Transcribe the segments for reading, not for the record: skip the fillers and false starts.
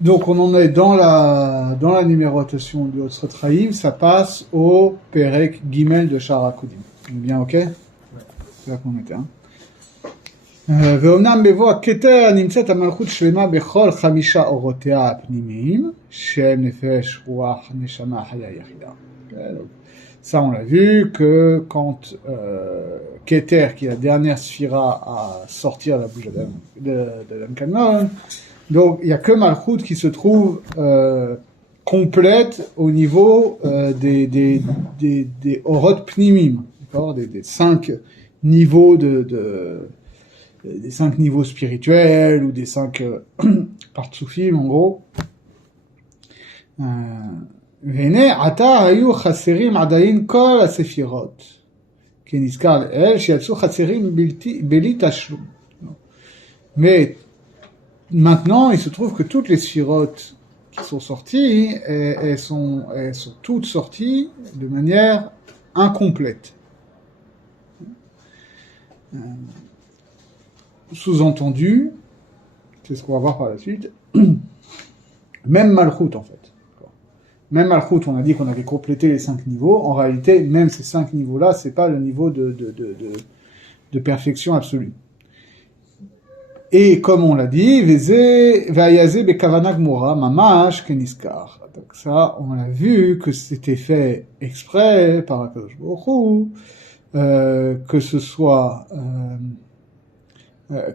Donc on en est dans la numérotation du Otzrot Chaim, ça passe au Perek Gimel de Shara Kodim. On est bien ok? C'est là qu'on était. Hein? ואומנם בבוא הכתר נמצאת המלכות שלמה בכל 5 אורותיה הפנימיים, שהם נפש, רוח, נשמה, חיה, יחידה. Ça, on l'a vu que quand Keter, qui est la dernière sphira à sortir la bouche d'Adam Kadmon, donc il n'y a que Malchut qui se trouve complète au niveau des Orot Pnimim, d'accord, des 5 niveaux des 5 niveaux spirituels ou des 5 partsoufim en gros. והנה עתה היו חסרים עדיין כל הספירות כנזכר לאל שיצאו חסרים בלי תשלום. Mais maintenant il se trouve que toutes les sphirotes qui sont sorties elles sont toutes sorties de manière incomplète. Sous-entendu, c'est ce qu'on va voir par la suite, même Malchut en fait. Même Malchut, on a dit qu'on avait complété les 5 niveaux. En réalité, même ces 5 niveaux-là, c'est pas le niveau de perfection absolue. Et comme on l'a dit, Vayazé bekavana gmura mamash keniskar. Donc ça, on a vu que c'était fait exprès par Akadosh Baruch Hu, que ce soit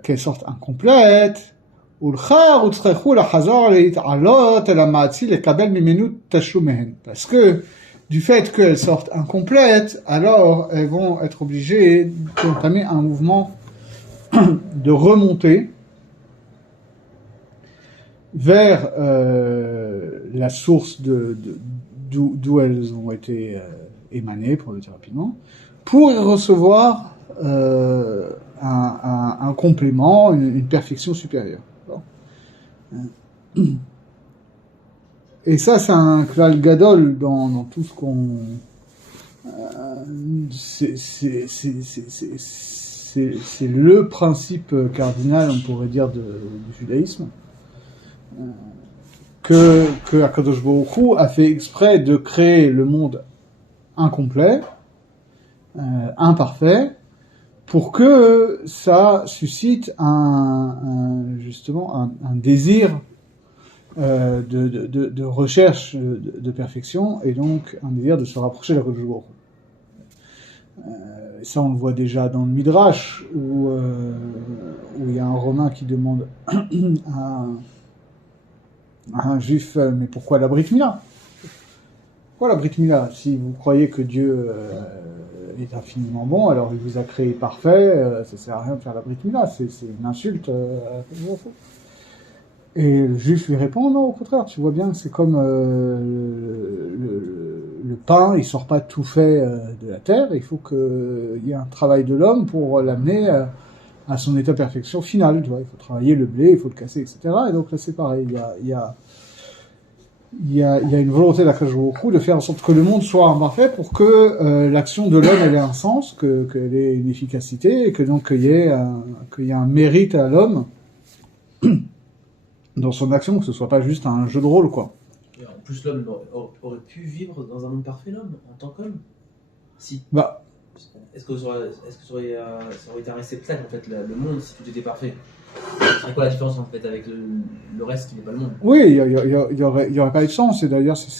qu'elle sorte incomplète. Parce que du fait qu'elles sortent incomplètes, alors elles vont être obligées d'entamer un mouvement de remontée vers la source d'où elles ont été émanées, pour le dire rapidement, pour y recevoir un complément, une perfection supérieure. Et ça, c'est un klal gadol dans tout ce qu'on... c'est le principe cardinal, on pourrait dire, du judaïsme, que Akadosh Baruch Hu a fait exprès de créer le monde incomplet, imparfait, pour que ça suscite justement un désir de recherche de perfection, et donc un désir de se rapprocher de la Kadosh Baruch Hu. Ça, on le voit déjà dans le Midrash, où il y a un Romain qui demande à un Juif, mais pourquoi la Brit Mila? Pourquoi la Brit Mila? Si vous croyez que Dieu est infiniment bon, alors il vous a créé parfait, ça sert à rien de faire la Brit Mila, c'est une insulte à la Kadosh Baruch Hu. Et le juif lui répond, non, au contraire, tu vois bien que c'est comme le pain, il sort pas tout fait de la terre, il faut qu'il y ait un travail de l'homme pour l'amener à son état de perfection finale, tu vois, il faut travailler le blé, il faut le casser, etc. Et donc là c'est pareil, il y a une volonté d'Akadosh Baruch Hu de faire en sorte que le monde soit imparfait pour que l'action de l'homme elle ait un sens, qu'elle ait une efficacité, et que donc qu'il y ait un mérite à l'homme dans son action, que ce soit pas juste un jeu de rôle, quoi. Et en plus, l'homme aurait pu vivre dans un monde parfait, l'homme, en tant qu'homme. Si. Bah. Est-ce que ça aurait été acceptable, en fait, le monde, si tout était parfait? C'est quoi la différence, en fait, avec le reste qui n'est pas le monde? Oui, il y aurait pas eu de sens, et d'ailleurs, c'est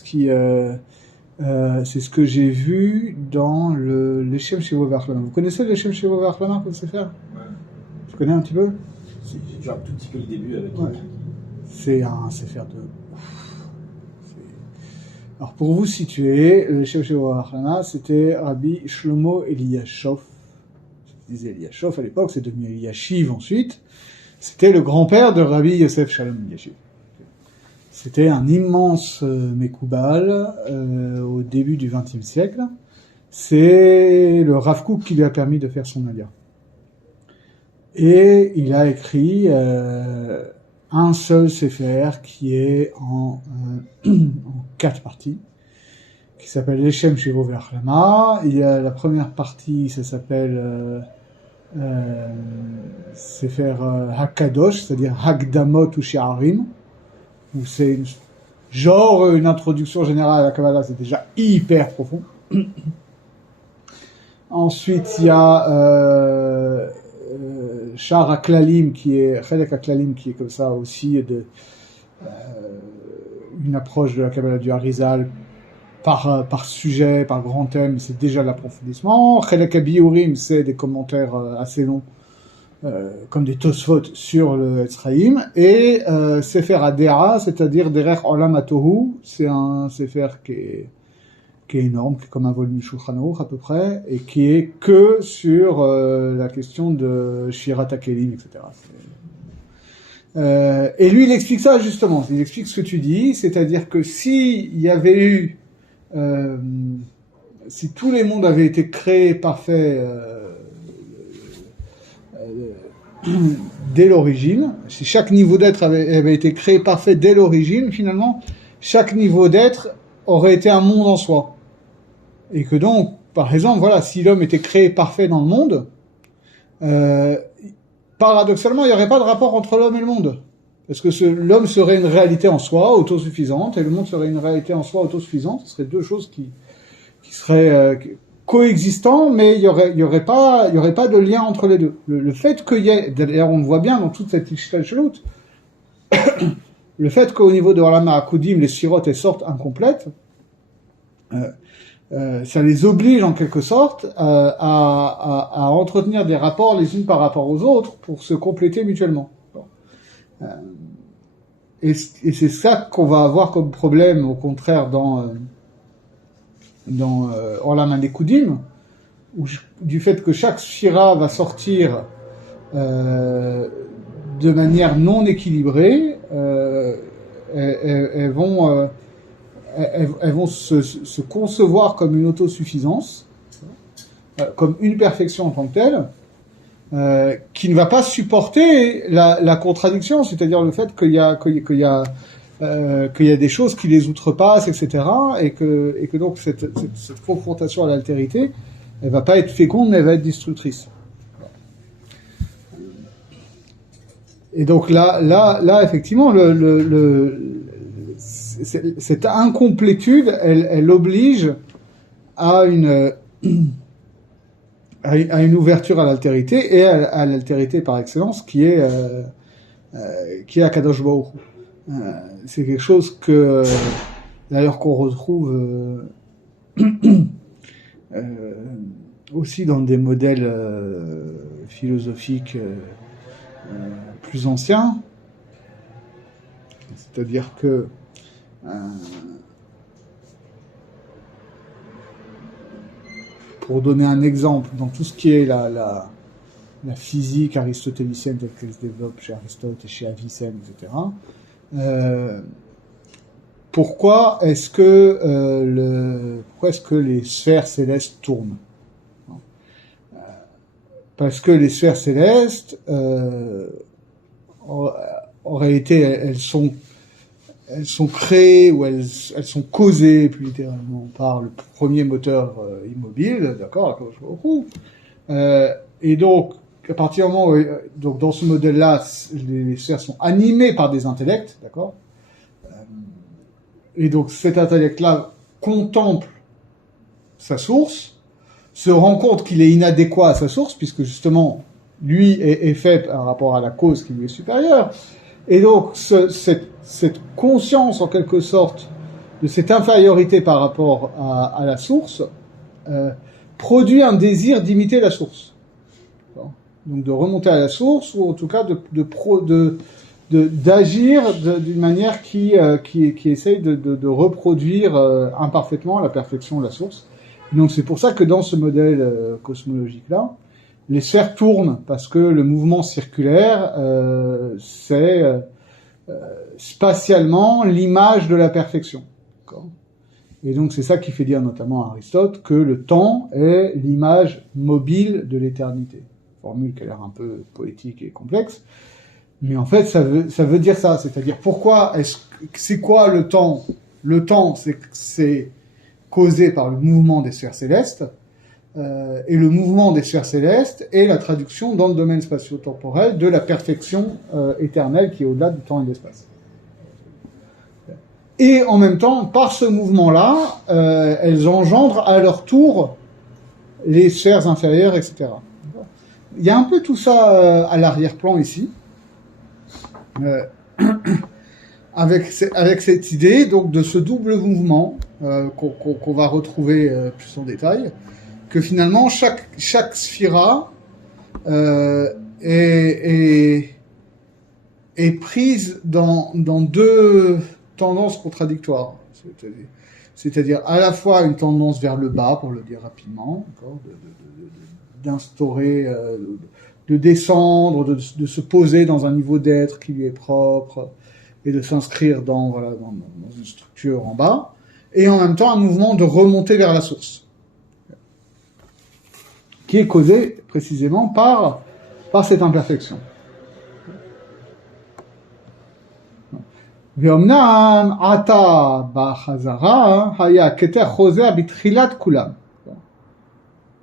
ce que j'ai vu dans l'Echem Shevo V'Achlama. Vous connaissez l'Echem Shevo V'Achlama, vous savez faire? Ouais. Tu connais un petit peu? J'ai un tout petit peu le début avec... Ouais. C'est faire de... Alors pour vous situer, le chef Shevo V'Achlama, c'était Rabbi Shlomo Eliashov. Je disais Eliashov à l'époque, c'est devenu Eliashiv ensuite. C'était le grand-père de Rabbi Yosef Shalom Eliashiv. C'était un immense Mekoubal au début du XXe siècle. C'est le Rav Kook qui lui a permis de faire son alia. Et il a écrit un seul Sefer qui est en 4 parties, qui s'appelle L'Echem Shevo V'Achlama. Il y a la première partie, ça s'appelle Sefer Hakadosh, c'est-à-dire Hakdamot ou She'arim. où c'est une introduction générale à la Kabbalah, c'est déjà hyper profond. Ensuite, il y a Shar HaKlalim, Chelek HaKlalim, qui est comme ça aussi une approche de la Kabbalah du Harizal par sujet, par grand thème, c'est déjà l'approfondissement. Chelek HaBiurim, c'est des commentaires assez longs, comme des Tosfot sur le Etzraïm. Et Sefer Adera, c'est-à-dire Derech Olam HaTohu, c'est un Sefer qui est énorme, qui est comme un volume du Shulchan Aruch à peu près, et qui est que sur la question de Shirat HaKelim, etc. Et lui, il explique ça justement. Il explique ce que tu dis, c'est-à-dire que s'il y avait eu, si tous les mondes avaient été créés parfaits dès l'origine, si chaque niveau d'être avait été créé parfait dès l'origine, finalement, chaque niveau d'être aurait été un monde en soi. Et que donc, par exemple, voilà, si l'homme était créé parfait dans le monde, paradoxalement, il n'y aurait pas de rapport entre l'homme et le monde. Parce que l'homme serait une réalité en soi, autosuffisante, et le monde serait une réalité en soi, autosuffisante. Ce seraient deux choses qui seraient coexistants, mais il y aurait pas de lien entre les deux. Le fait qu'il y ait, d'ailleurs, on le voit bien dans toute cette Ishtalshalut, le fait qu'au niveau de Olam HaKudim, les sirotes elles sortent incomplètes, ça les oblige en quelque sorte à entretenir des rapports les unes par rapport aux autres pour se compléter mutuellement. Bon. Et c'est ça qu'on va avoir comme problème, au contraire, dans Olam HaNekudim, du fait que chaque shira va sortir de manière non équilibrée, elles vont se concevoir comme une autosuffisance, comme une perfection en tant que telle, qui ne va pas supporter la contradiction, c'est-à-dire le fait qu'il y a des choses qui les outrepassent, etc., et que donc cette confrontation à l'altérité, elle va pas être féconde, mais elle va être destructrice. Et donc là, effectivement, cette incomplétude, elle oblige à une ouverture à l'altérité, et à l'altérité par excellence, qui est Akadosh Baruch Hu. C'est quelque chose que, d'ailleurs, qu'on retrouve aussi dans des modèles philosophiques plus anciens. C'est-à-dire que pour donner un exemple, dans tout ce qui est la physique aristotélicienne telle qu'elle se développe chez Aristote et chez Avicenne, etc., pourquoi est-ce que les sphères célestes tournent ? Parce que les sphères célestes, en réalité, elles sont créées, ou elles sont causées, plus littéralement, par le premier moteur immobile, d'accord, et donc, à partir du moment où, donc dans ce modèle-là, les sphères sont animées par des intellects, d'accord, et donc cet intellect-là contemple sa source, se rend compte qu'il est inadéquat à sa source, puisque justement, lui est fait par rapport à la cause qui lui est supérieure, et donc cette conscience, en quelque sorte, de cette infériorité par rapport à la source, produit un désir d'imiter la source. Donc de remonter à la source, ou en tout cas d'agir d'une manière qui essaye de reproduire imparfaitement la perfection de la source. Donc c'est pour ça que dans ce modèle cosmologique-là, les sphères tournent, parce que le mouvement circulaire, c'est spatialement l'image de la perfection. D'accord ? Et donc c'est ça qui fait dire notamment à Aristote que le temps est l'image mobile de l'éternité. Formule qui a l'air un peu poétique et complexe, mais en fait ça veut dire ça, c'est-à-dire c'est quoi le temps ? Le temps, c'est causé par le mouvement des sphères célestes, et le mouvement des sphères célestes est la traduction dans le domaine spatio-temporel de la perfection éternelle qui est au-delà du temps et de l'espace. Et en même temps, par ce mouvement-là, elles engendrent à leur tour les sphères inférieures, etc. Il y a un peu tout ça à l'arrière-plan ici, avec cette idée donc de ce double mouvement qu'on va retrouver plus en détail, que finalement chaque sphira est prise dans deux tendances contradictoires, c'est-à-dire à la fois une tendance vers le bas, pour le dire rapidement, d'instaurer, de descendre, de se poser dans un niveau d'être qui lui est propre, et de s'inscrire dans une structure en bas, et en même temps un mouvement de remonter vers la source, qui est causé précisément par cette imperfection. ואומנם עתה בחזרה היה כתר חוזר בתחילת כולם,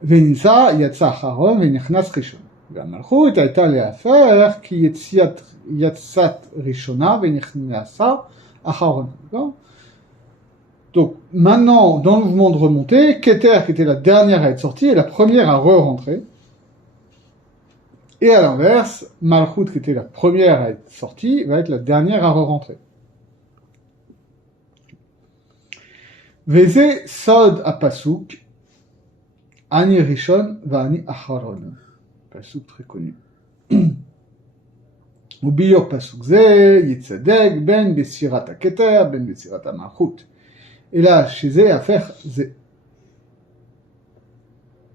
ונמצא יצא אחרון ונכנס ראשון, והמלכות הייתה להפך כי יצאת ראשונה ונכנסה אחרונה. Donc maintenant, dans le mouvement de remontée, Keter, qui était la dernière à être sortie, est la première à re-rentrer. Et à l'inverse, Malchut, qui était la première à être sortie, va être la dernière à re-rentrer. Veze sod apasuk, ani rishon vani acharon. Pasuk très connu. וביור פסוק זה יצדק בין בסירת הכתר בין בסירת המלכות, אלא שזה יהפך זה.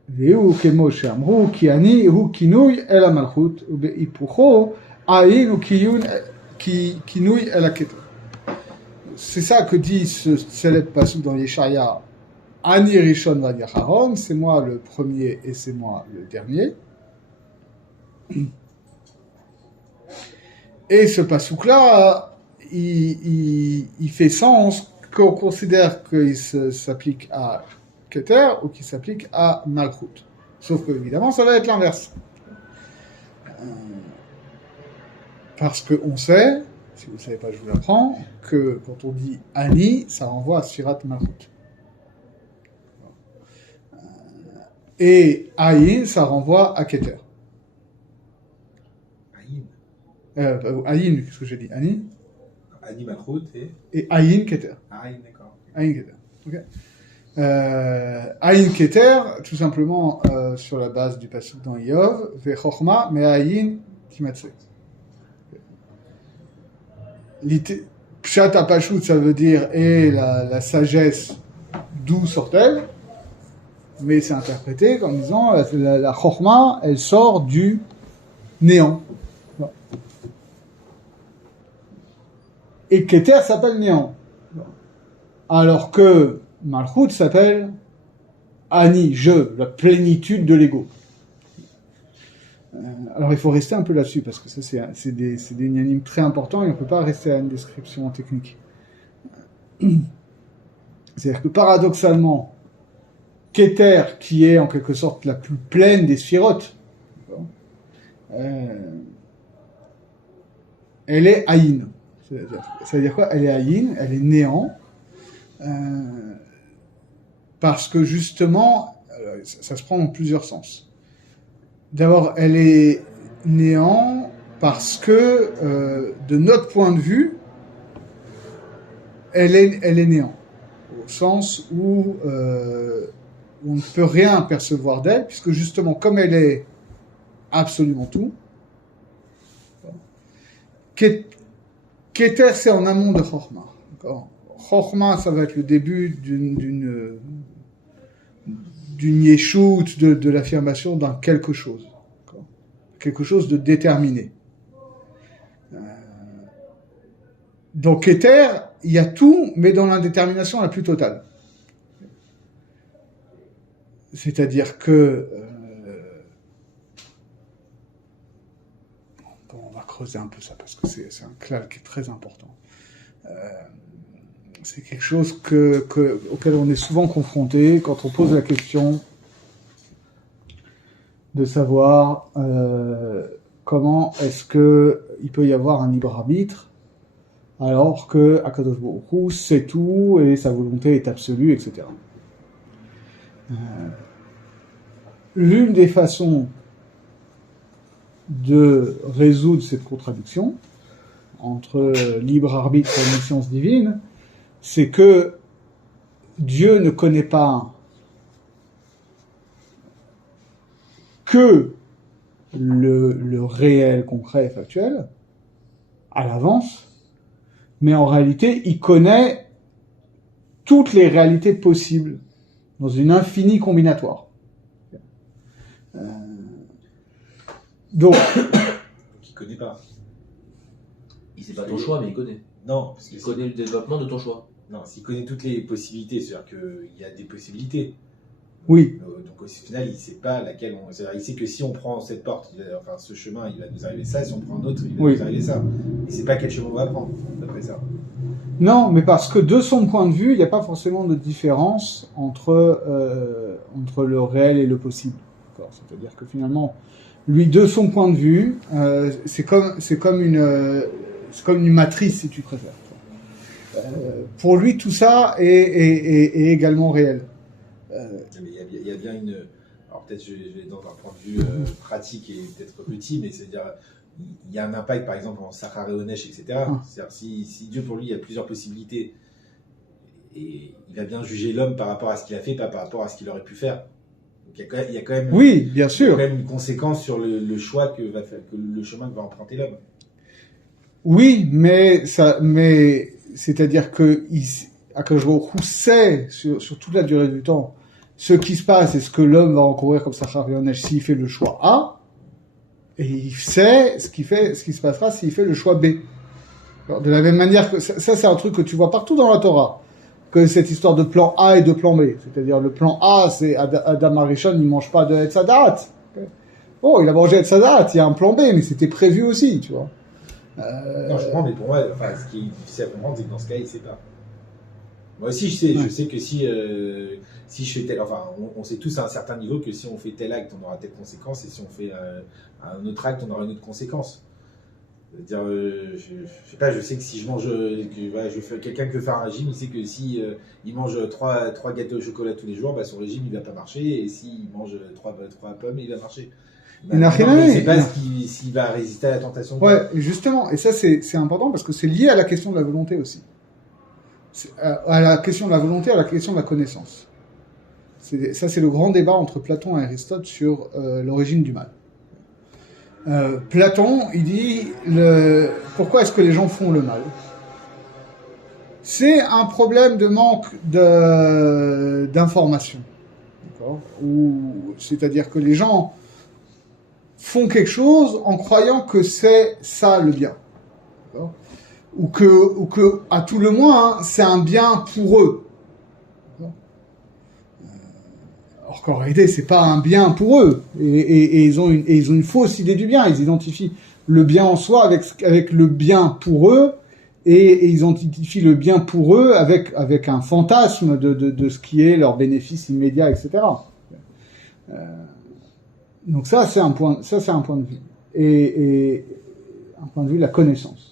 והוא כמו שאמרו כי אני הוא כינוי אל המלכות, ובהיפוכו עין הוא כינוי אל הכתר. C'est ça que dit ce célèbre pasuk dans Yeshaya, Ani Rishon Vani Acharon, c'est moi le premier et c'est moi le dernier. Et ce pasuk-là, il fait sens qu'on considère qu'il s'applique à Keter ou qu'il s'applique à Malchut. Sauf que, évidemment, ça va être l'inverse. Parce qu'on sait, si vous ne savez pas, je vous l'apprends, que quand on dit Ani, ça renvoie à Sfirat Malchut. Et Aïn, ça renvoie à Keter. Aïn, qu'est-ce que j'ai dit? Ani? Ani Malchut et Aïn Keter. Aïn, d'accord. Aïn Keter. Ok. Aïn Keter, tout simplement sur la base du pasuk dans Yov, Vechochma, mais Aïn Timatse. Pshat Apashut, ça veut dire et la sagesse, d'où sort-elle? Mais c'est interprété comme disant la Chochma, elle sort du néant. Et Keter s'appelle néant. Alors que Malchut s'appelle Ani, je, la plénitude de l'ego. Alors il faut rester un peu là-dessus, parce que ça c'est des inanimes très importants et on ne peut pas rester à une description technique. C'est-à-dire que paradoxalement, Keter, qui est en quelque sorte la plus pleine des sphirotes, elle est Aïn. C'est-à-dire quoi? Elle est Aïn, elle est néant, parce que justement, ça se prend dans plusieurs sens. D'abord, elle est néant parce que, de notre point de vue, elle est néant, au sens où on ne peut rien percevoir d'elle, puisque justement, comme elle est absolument tout, Keter, c'est en amont de Chochma. Chochma, ça va être le début d'une yeshut, de l'affirmation d'un quelque chose. Quelque chose de déterminé. Dans Keter, il y a tout, mais dans l'indétermination la plus totale. C'est-à-dire que on va creuser un peu ça parce que c'est un clal qui est très important. C'est quelque chose auquel on est souvent confronté quand on pose la question de savoir comment est-ce que il peut y avoir un libre arbitre alors que Akadosh Baruch Hu sait tout et sa volonté est absolue, etc. L'une des façons de résoudre cette contradiction entre libre arbitre et omniscience divine, c'est que Dieu ne connaît pas que le réel, concret et factuel à l'avance, mais en réalité, il connaît toutes les réalités possibles dans une infinie combinatoire. Donc, Qui connaît pas. Il sait pas ton choix, mais il connaît. Non, parce que Il connaît le développement de ton choix. non, s'il connaît toutes les possibilités, c'est-à-dire qu'il y a des possibilités. oui, Donc au final, il sait pas laquelle. C'est-à-dire, il sait que si on prend cette porte, enfin ce chemin, il va nous arriver ça. Si on prend un autre, il va Oui. nous arriver ça. Il sait pas quel chemin on va prendre d'après ça. non, mais parce que de son point de vue, il n'y a pas forcément de différence entre le réel et le possible. D'accord. C'est-à-dire que finalement, lui, de son point de vue, c'est comme une matrice, si tu préfères. Pour lui, tout ça est également réel. Mais il y a bien une. Alors peut-être je vais dans un point de vue pratique et peut-être petit, mais c'est-à-dire il y a un impact par exemple en Sachar et Onesh, etc. C'est-à-dire si Dieu pour lui il y a plusieurs possibilités et il va bien juger l'homme par rapport à ce qu'il a fait, pas par rapport à ce qu'il aurait pu faire. Donc il y a quand même. Oui, bien sûr. Il y a quand même une conséquence sur le choix que le chemin que va emprunter l'homme. Oui, mais c'est-à-dire que Akadosh Baruch Hu sait sur toute la durée du temps ce qui se passe et ce que l'homme va encourir comme Sachar et Onesh s'il fait le choix A, et il sait ce qui se passera s'il fait le choix B. Alors, de la même manière que ça c'est un truc que tu vois partout dans la Torah, que cette histoire de plan A et de plan B. C'est-à-dire le plan A, c'est Adam Arishon, il mange pas de Etz Hadat. Oh, il a mangé Etz Hadat, il y a un plan B, mais c'était prévu aussi, tu vois. Non, je comprends, mais pour moi, enfin, ce qui est difficile à comprendre, c'est que dans ce cas, il sait pas. Moi aussi, je sais que si je fais tel, enfin, on sait tous à un certain niveau que si on fait tel acte, on aura telle conséquence, et si on fait un autre acte, on aura une autre conséquence. C'est-à-dire, je sais pas, je sais que si je mange, voilà, quelqu'un qui veut faire un régime, il sait que si il mange trois gâteaux au chocolat tous les jours, bah, son régime il va pas marcher, et s'il mange trois pommes, il va marcher. Il n'a rien à mais voir. c'est pas s'il va résister à la tentation. Ouais, justement, et ça c'est important parce que c'est lié à la question de la volonté aussi. À la question de la volonté, à la question de la connaissance. Ça c'est le grand débat entre Platon et Aristote sur l'origine du mal. Platon, il dit pourquoi est-ce que les gens font le mal? C'est un problème de manque d'information. D'accord? C'est-à-dire que les gens font quelque chose en croyant que c'est ça le bien. D'accord? Ou que, à tout le moins, c'est un bien pour eux. Alors qu'en réalité, c'est pas un bien pour eux. Et ils ont une fausse idée du bien. Ils identifient le bien en soi avec le bien pour eux, et ils identifient le bien pour eux avec un fantasme de ce qui est leur bénéfice immédiat, etc. Donc ça, c'est un point de vue. Et un point de vue de la connaissance.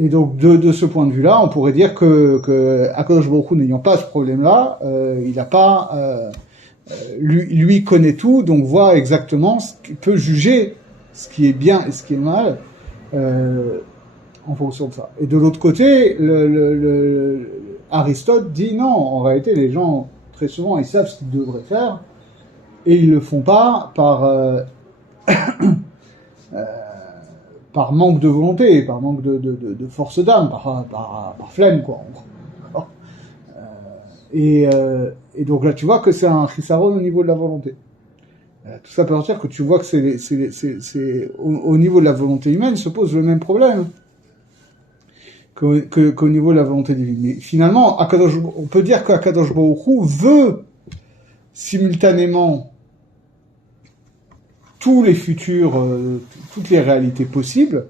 Et donc, de ce point de vue-là, on pourrait dire que Akadosh Baruch Hu n'ayant pas ce problème-là, il n'a pas, lui connaît tout, donc voit exactement peut juger ce qui est bien et ce qui est mal, en fonction de ça. Et de l'autre côté, Aristote dit non, en réalité, les gens, très souvent, ils savent ce qu'ils devraient faire, et ils le font pas par manque de volonté, par manque de force d'âme, par flemme, quoi. Et donc là, tu vois que c'est un chisaron au niveau de la volonté. Tout ça peut dire que tu vois que c'est au niveau de la volonté humaine se pose le même problème qu'au niveau de la volonté divine. Mais finalement, on peut dire qu'Akadosh Baruch Hu veut simultanément tous les futurs, toutes les réalités possibles,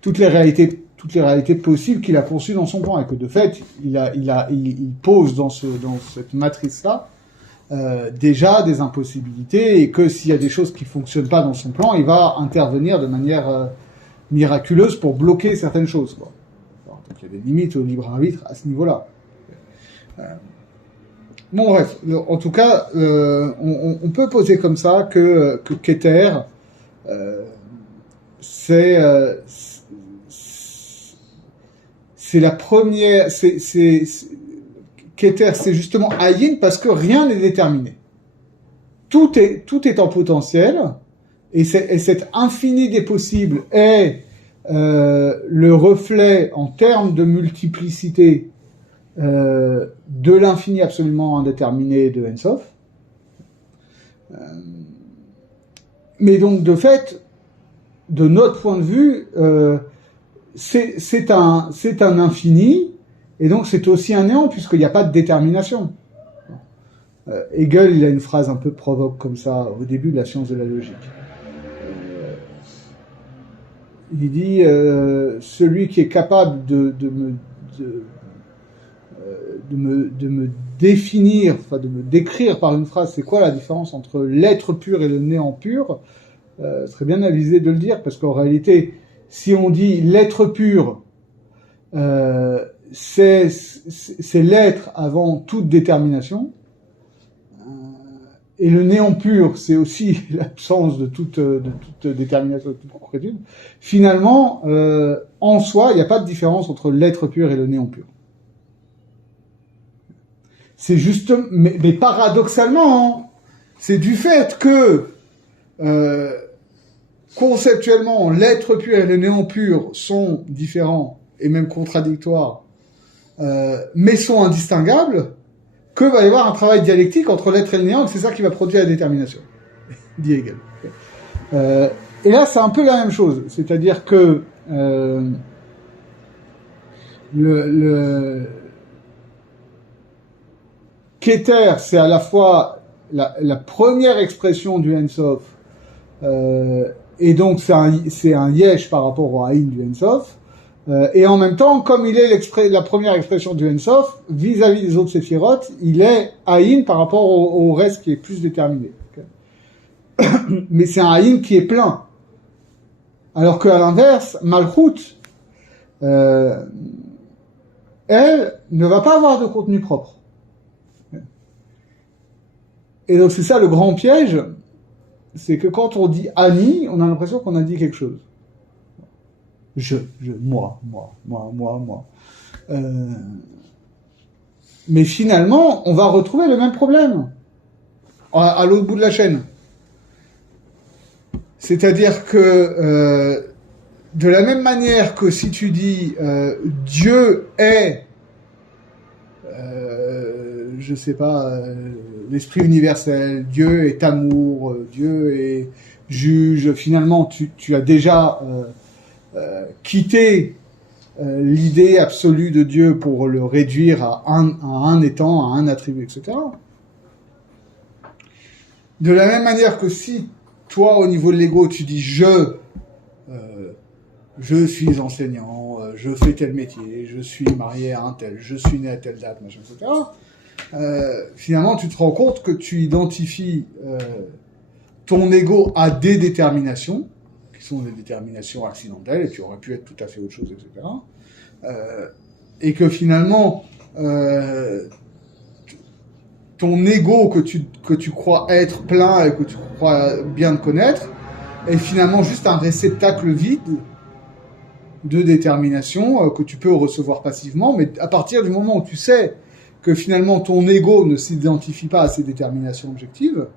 toutes les réalités possibles qu'il a conçues dans son plan, et que de fait, il pose dans cette matrice-là déjà des impossibilités, et que s'il y a des choses qui fonctionnent pas dans son plan, il va intervenir de manière miraculeuse pour bloquer certaines choses, quoi. Alors, donc il y a des limites au libre arbitre à ce niveau-là. Bon, bref, en tout cas, on peut poser comme ça que Keter, c'est la première, Keter, c'est justement Ayin parce que rien n'est déterminé. Tout est en potentiel, et cet infini des possibles est le reflet en termes de multiplicité de l'infini absolument indéterminé de Ein Sof. Mais donc, de fait, de notre point de vue, c'est un infini, et donc c'est aussi un néant, puisqu'il n'y a pas de détermination. Hegel, il a une phrase un peu provoque comme ça, au début de la science de la logique. Il dit, celui qui est capable de me définir, enfin de me décrire par une phrase, c'est quoi la différence entre l'être pur et le néant pur, serait bien avisé de le dire, parce qu'en réalité, si on dit l'être pur, c'est l'être avant toute détermination, et le néant pur, c'est aussi l'absence de toute détermination, de toute concrétude. Finalement, en soi, il n'y a pas de différence entre l'être pur et le néant pur. C'est juste, mais paradoxalement, hein, c'est du fait que conceptuellement, l'être pur et le néant pur sont différents et même contradictoires, mais sont indistinguables, que va y avoir un travail dialectique entre l'être et le néant, et c'est ça qui va produire la détermination, dit Hegel. Et là, c'est un peu la même chose, c'est-à-dire que le Keter, c'est à la fois la première expression du Ein Sof, et donc c'est un yesh par rapport au Aïn du Ein Sof, et en même temps, comme il est la première expression du Ein Sof, vis-à-vis des autres séphirotes, il est Aïn par rapport au reste qui est plus déterminé. Okay. Mais c'est un Aïn qui est plein. Alors qu'à l'inverse, Malchut, elle ne va pas avoir de contenu propre. Et donc c'est ça le grand piège, c'est que quand on dit Ani, on a l'impression qu'on a dit quelque chose. Moi. Mais finalement, on va retrouver le même problème à l'autre bout de la chaîne. C'est-à-dire que de la même manière que si tu dis Dieu est, je sais pas, l'esprit universel, Dieu est amour, Dieu est juge, finalement tu as déjà quitté l'idée absolue de Dieu pour le réduire à un étant, à un attribut, etc. De la même manière que si toi, au niveau de l'ego, tu dis je suis enseignant, je fais tel métier, je suis marié à un tel, je suis né à telle date, machin, etc. Finalement, tu te rends compte que tu identifies ton ego à des déterminations, qui sont des déterminations accidentelles, et qui auraient pu être tout à fait autre chose, etc. Et que finalement, ton ego que tu crois être plein et que tu crois bien te connaître, est finalement juste un réceptacle vide de détermination que tu peux recevoir passivement, mais à partir du moment où tu sais que finalement ton ego ne s'identifie pas à ces déterminations objectives,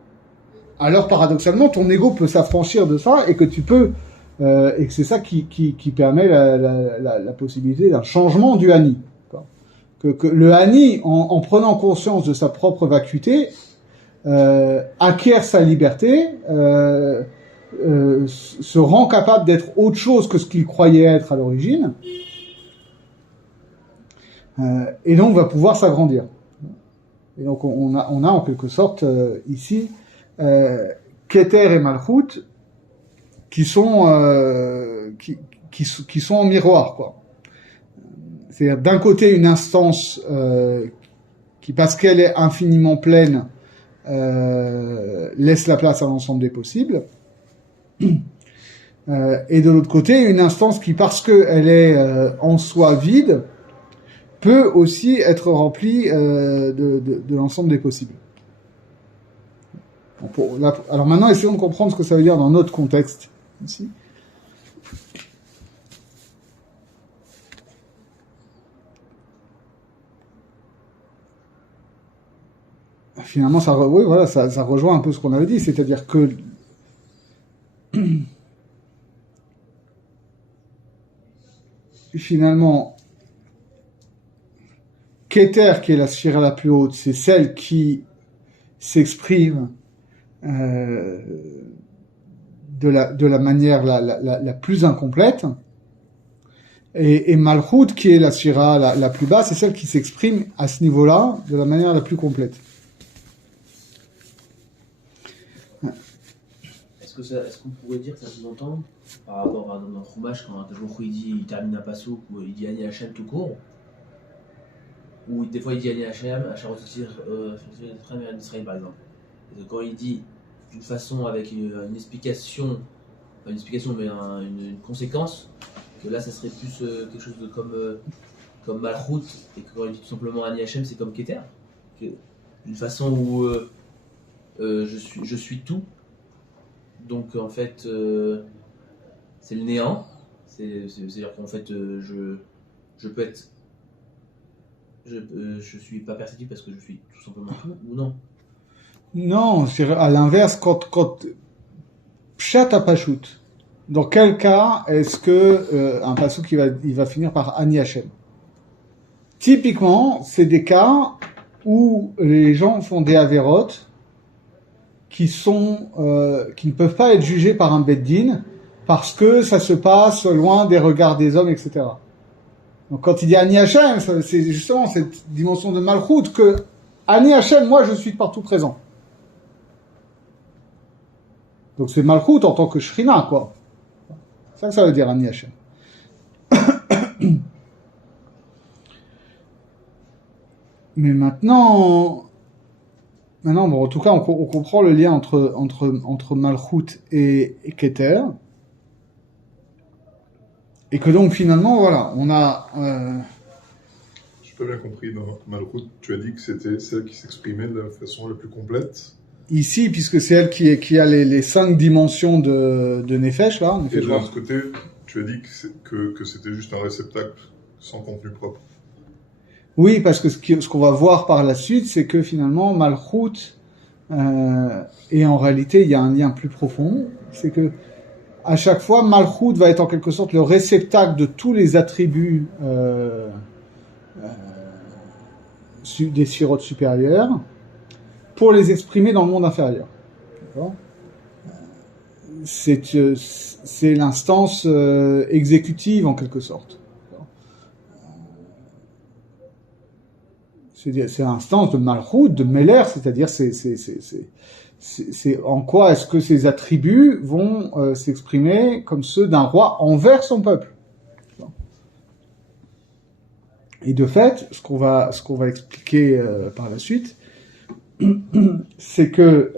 alors paradoxalement ton ego peut s'affranchir de ça et que tu peux et que c'est ça qui permet la possibilité d'un changement du Ani. Que le Ani, en prenant conscience de sa propre vacuité, acquiert sa liberté, se rend capable d'être autre chose que ce qu'il croyait être à l'origine, et donc va pouvoir s'agrandir. Et donc on a en quelque sorte ici Keter et Malchut qui sont en miroir, quoi. C'est-à-dire d'un côté une instance qui, parce qu'elle est infiniment pleine, laisse la place à l'ensemble des possibles, Et de l'autre côté, une instance qui, parce qu'elle est en soi vide, peut aussi être remplie de l'ensemble des possibles. Alors maintenant, essayons de comprendre ce que ça veut dire dans notre contexte ici. Finalement, ça rejoint un peu ce qu'on avait dit, c'est-à-dire que finalement, Keter, qui est la sphère la plus haute, c'est celle qui s'exprime de la manière la plus incomplète, et Malchut, qui est la sphira la plus basse, c'est celle qui s'exprime à ce niveau-là de la manière la plus complète. Est-ce qu'on pourrait dire que ça sous-entend par rapport à dans Chumash, quand il dit, il termine un passouk, ou il dit Ani Hashem tout court, ou des fois il dit Ani Hashem, Asherot Tir, Israël par exemple. Et quand il dit d'une façon avec une explication, pas une explication mais une conséquence, que là ça serait plus quelque chose de comme Malchut, et que quand il dit tout simplement Ani Hashem, c'est comme Keter, d'une façon où je suis tout. Donc en fait, c'est le néant. C'est-à-dire qu'en fait, je peux être, je suis pas perceptible parce que je suis tout simplement tout, ou non? Non, c'est à l'inverse, quand Pshat à Pashut. Dans quel cas est-ce que un passouk il va finir par Ani Hashem? Typiquement, c'est des cas où les gens font des avérotes qui ne peuvent pas être jugés par un Beddin parce que ça se passe loin des regards des hommes, etc. Donc quand il dit Ani Hashem, c'est justement cette dimension de Malchut que Ani Hashem, moi je suis partout présent. Donc c'est Malchut en tant que Shrina, quoi. C'est ça que ça veut dire Ani Hashem. Mais maintenant, bon, en tout cas, on comprend le lien entre Malchut et Keter. Et que donc, finalement, voilà, on a... Je n'ai pas bien compris, dans Malchut, tu as dit que c'était celle qui s'exprimait de la façon la plus complète. Ici, puisque c'est elle qui a les 5 dimensions de Nefesh, là. Et de l'autre côté, tu as dit que c'était juste un réceptacle sans contenu propre. Oui, parce que ce qu'on va voir par la suite, c'est que finalement, Malchut, et en réalité, il y a un lien plus profond, c'est que à chaque fois, Malchut va être en quelque sorte le réceptacle de tous les attributs des sphirotes supérieures pour les exprimer dans le monde inférieur. D'accord ? C'est l'instance exécutive en quelque sorte. C'est l'instance de Malchut, de Meler, c'est-à-dire c'est en quoi est-ce que ces attributs vont s'exprimer comme ceux d'un roi envers son peuple. Et de fait, ce qu'on va expliquer par la suite, c'est que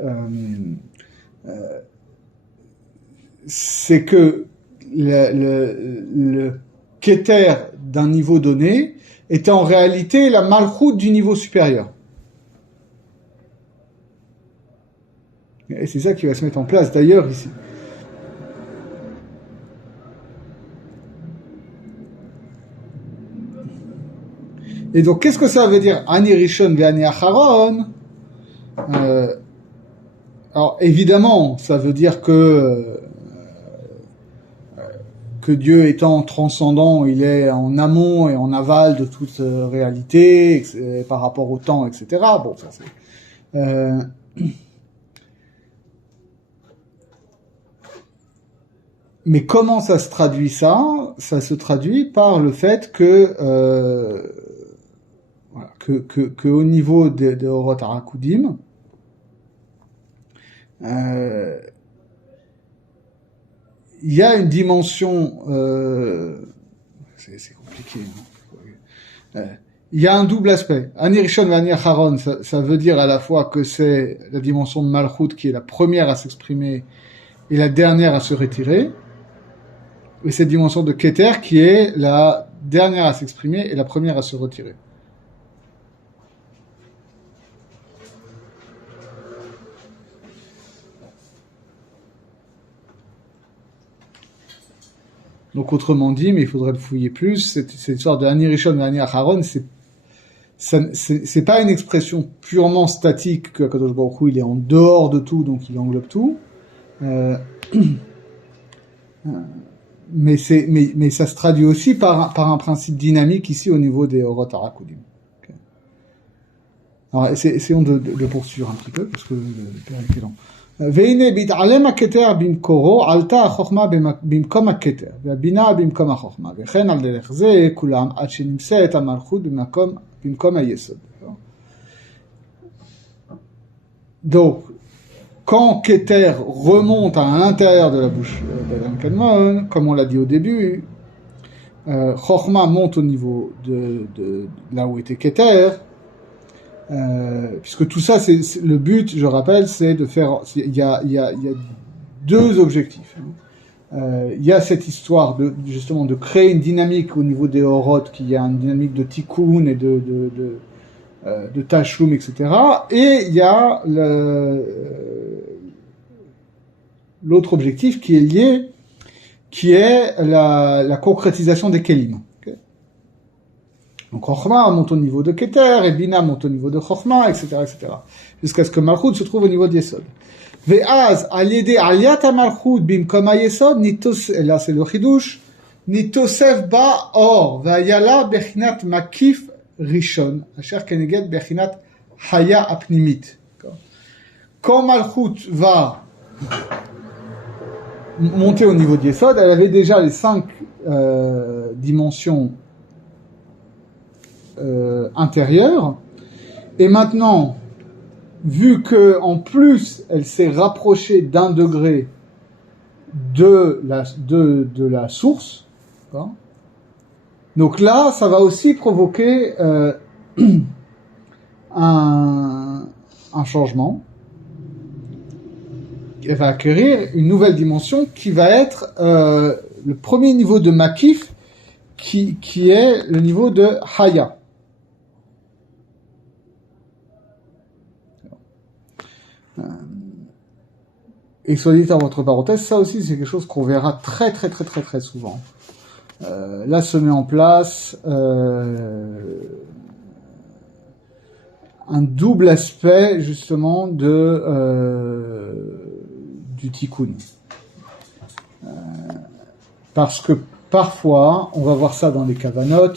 le Keter d'un niveau donné était en réalité la Malchut du niveau supérieur. Et c'est ça qui va se mettre en place d'ailleurs ici. Et donc, qu'est-ce que ça veut dire Ani Rishon ve'Ani Acharon? Alors, évidemment, ça veut dire que Dieu étant transcendant, il est en amont et en aval de toute réalité par rapport au temps, etc. Bon, ça c'est... Mais comment ça se traduit ça? Ça se traduit par le fait que au niveau de Orot Harakudim, il y a une dimension, c'est compliqué. Il y a un double aspect. Ani Rishon et Ani Acharon, ça veut dire à la fois que c'est la dimension de Malchut qui est la première à s'exprimer et la dernière à se retirer. et cette dimension de Keter qui est la dernière à s'exprimer et la première à se retirer. Donc autrement dit, mais il faudrait le fouiller plus, cette histoire de Ani Rishon et Ani Acharon, c'est pas une expression purement statique que Kadosh Baruch Hu, il est en dehors de tout, donc il englobe tout. Mais ça se traduit aussi par un principe dynamique ici au niveau des Orot Harakudim. Okay. Alors essayons de poursuivre un petit peu parce que le période est long. והנה בהתעלם הכתר במקורו עלתה החוכמה במקום הכתר והבינה במקום החוכמה וכן על דרך זה כולם עד שנמצאת המלכות במקום היסוד. Donc quand Keter remonte à l'intérieur de la bouche d'Adam Kadmon, comme on l'a dit au début, Chochma monte au niveau de là où était Keter, puisque tout ça, c'est le but, je rappelle, c'est de faire. Il y a deux objectifs. Il y a cette histoire justement de créer une dynamique au niveau des Horot, qui a une dynamique de tikkun et de tashlum, etc. Et il y a l'autre objectif qui est lié, qui est la concrétisation des kelim. Okay. Donc Chochma monte au niveau de Keter, et Bina monte au niveau de Chochma, etc., jusqu'à ce que Malchut se trouve au niveau de Yesod. Ve'az, al-yede aliyat ha-Malchut bimkom ha-Yesod, là c'est le chidush, nitosef ba or, ve'ayala bechinat makif rishon, asher keneged bechinat haya apnimit. Quand Malchut va monter au niveau de Yesod, elle avait déjà les 5 dimensions intérieures, et maintenant, vu que en plus elle s'est rapprochée d'un degré de la source, hein, donc là, ça va aussi provoquer un changement. Elle va acquérir une nouvelle dimension qui va être le premier niveau de Makif, qui est le niveau de Haya. Et soit dit entre parenthèses, ça aussi c'est quelque chose qu'on verra très souvent. Là se met en place un double aspect justement du tikkun. Parce que parfois, on va voir ça dans les kavanot,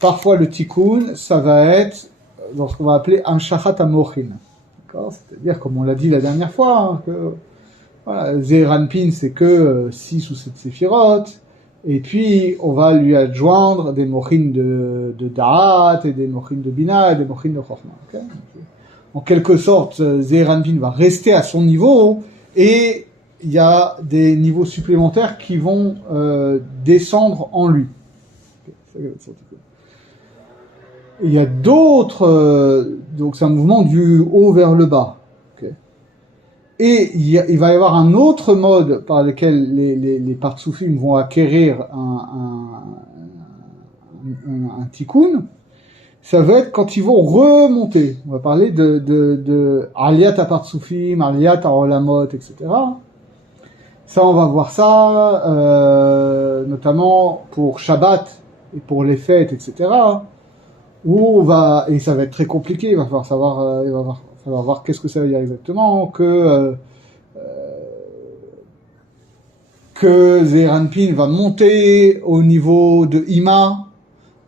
parfois le tikkun, ça va être dans ce qu'on va appeler amshachat amochin. D'accord ? C'est-à-dire, comme on l'a dit la dernière fois, hein, que voilà, Zeir Anpin, c'est que 6 ou 7 séphirot, et puis on va lui adjoindre des mochin de Da'at, et des mochin de Bina, et des mochin de Chochma. Okay ? En quelque sorte, Zeir Anpin va rester à son niveau, et il y a des niveaux supplémentaires qui vont descendre en lui. Il y a d'autres, donc c'est un mouvement du haut vers le bas. Okay. Et il va y avoir un autre mode par lequel les partsoufim vont acquérir un tikkun. Ça va être quand ils vont remonter. On va parler de aliyat ha-partsoufim, aliyat ha-olamot, etc. Ça, on va voir ça, notamment pour Shabbat et pour les fêtes, etc. Où et ça va être très compliqué, il va falloir savoir, voir qu'est-ce que ça veut dire exactement, que Zeir Anpin va monter au niveau de Ima,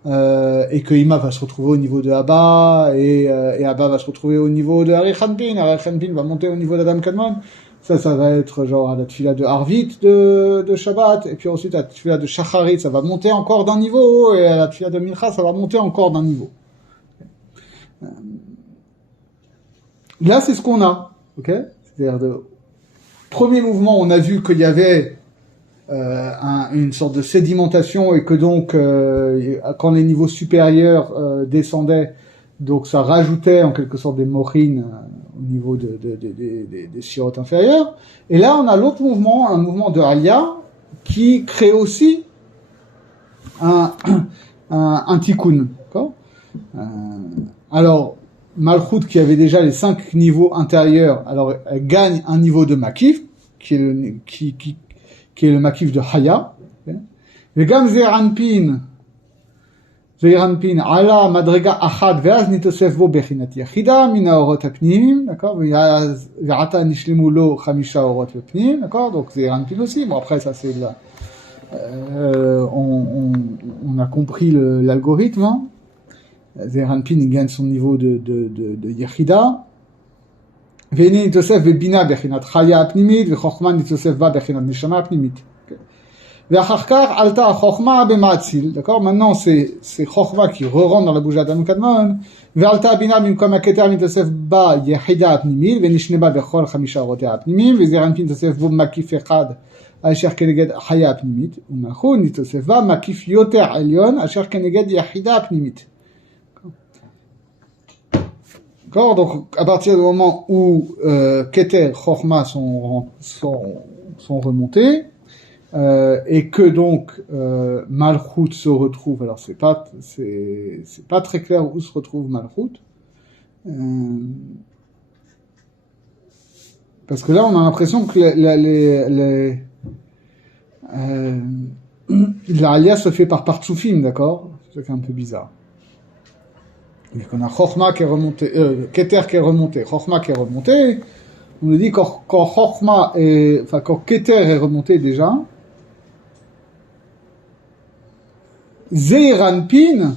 et que Ima va se retrouver au niveau de Abba, et Abba va se retrouver au niveau de Arich Anpin, Arich Anpin va monter au niveau d'Adam Kadmon. Ça va être genre à la tefila de Harvit de Shabbat, et puis ensuite à la tefila de Shacharit, ça va monter encore d'un niveau, et à la tefila de Mincha, ça va monter encore d'un niveau. Là, c'est ce qu'on a, ok ? C'est-à-dire, premier mouvement, on a vu qu'il y avait une sorte de sédimentation, et que donc, quand les niveaux supérieurs descendaient, donc ça rajoutait en quelque sorte des mochines au niveau des sirotes inférieures. Et là, on a l'autre mouvement, un mouvement de Aliyah, qui crée aussi un tikkun. D'accord, alors, Malchut, qui avait déjà les 5 niveaux intérieurs, alors elle gagne un niveau de Makif, qui est le Makif de Haya. Et Gam Zeranpin, ala madrega achad, ve'az nitosef bo bechinat yachida, min haorot hapnimim, d'accord, ve'ata nishlimu lo 5 haorot hapnim, d'accord, donc Zeranpin aussi, bon après ça c'est là, on a compris l'algorithme, hein. Zeranpin il gagne son niveau de yachida, ve'ini nitosef ve'bina bechinat chaya hapnimit, ve'chochma nitosef ba bechinat neshama hapnimit. D'accord, maintenant c'est Chochma qui re-rentre dans la bouche d'Adam Kadmon. Ve'alta bina bimkom haketer mitosef ba yechida apnimit ve'nishneba bechol 5 haorot apnimim ve'zeranpin tosef bo makif echad asher keneged haya apnimit u'malchut nitosef ba makif yoter elyon asher keneged yechida apnimit. D'accord, donc à partir du moment où Keter, Chochma sont remontés, et que donc Malchut se retrouve, alors c'est pas très clair où se retrouve Malchut, parce que là on a l'impression que l'Aliyah se fait par Partsoufim, d'accord, c'est un peu bizarre. Donc on a Chochma qui est remonté, Keter qui est remonté, Chochma qui est remonté. On nous dit quand Keter est remonté déjà, Zeranpin,